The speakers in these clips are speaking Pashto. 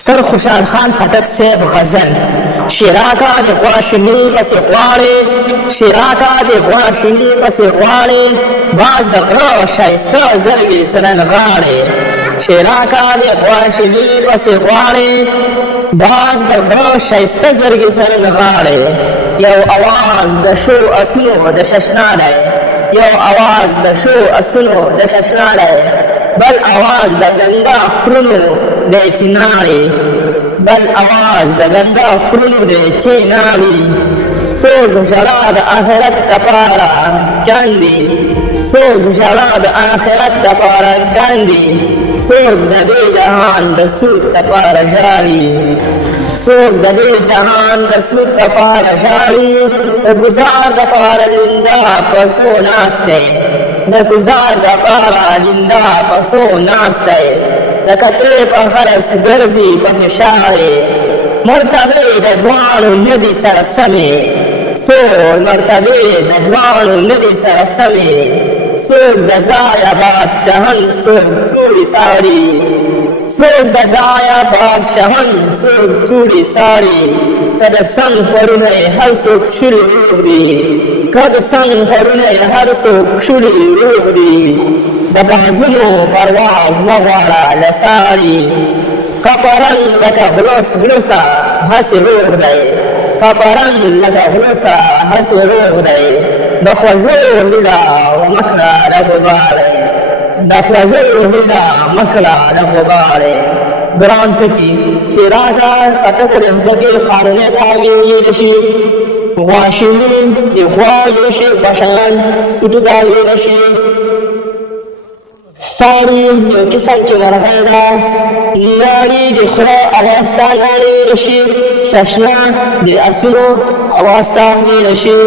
ستر خوشحال خان خټک صاحب غزل شیراکا د غواشنی پسې غواړې شیراکا د غواشنی پسې غواړې باز د غره ښایسته زرګې سرنغاړې شیراکا د غواشنی پسې غواړې باز د غره ښایسته زرګې سرنغاړې یو اواز د شو اسونو د ششنا دی یو اواز د شو اسونو د ششنا دی بل اواز د ګنده خرونو دی چې ناړې بل اواز د ګنده خرونو دی چې ناړې څوک ژړا د آخرت دپاره کاندي څوک ژړا د آخرت دپاره کاندي څوک د دې جهان د سود دپاره ژاړي څوک د دې جهان د سود دپاره ژاړي د ګزار دپاره زنده په څو ناست دی د ګزار دپاره زنده په څو ناست دی د کترې په غرض ګرځي پسې شاړې مرتبې د دواړو نه دي سره سمې څو مرتبې د دواړو نه دي سره سمې څوک د ځایه باز شهن څوک چوړي ساړي څوک د ځایه باز شهن څوک چوړي ساړي که د سنګ پرونه یې هر څوک شولي روغ دي که د سنګ پرونه یې هر څوک شولي روغ دي د بازونو پرواز مه غواړه له ساړي که پرنګ لکه بلوسه هسې روغ دی که پرنګ لکه بلوسه هسې روغ دی د خوږو هیله ومه کړه رغباړې د خوږو هیله مه کړه رغباړې ګران ټکي شیراکا خټک لهجه کې ښارونه تاویل شي غواشني د غواګې شي په شان سوټو تاویل شي ساړي یو قسم کې مرغۍ ده ناړي د خره اواز ته ناړې شي ششنه د اسونو اواز ته ویل شي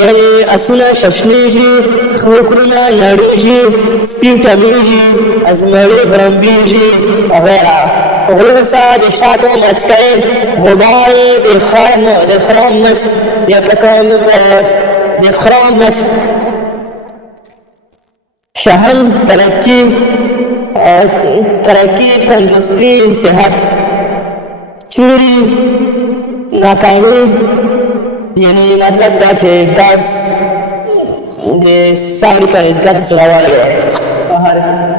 یعنې اسونه ششنېږي خرونه نړېږي سپي ټمیږي ازمړې برمبېږي وغیره غلو سره د شاتو مچکۍ غبارې د خره مچ یا پکان د خره مچ شهن ترقی تندرستی صحت چوری ناکامی یعنی مطلب دا چې ګاز د ساړي پرهیزګر زړور دی په هر قسم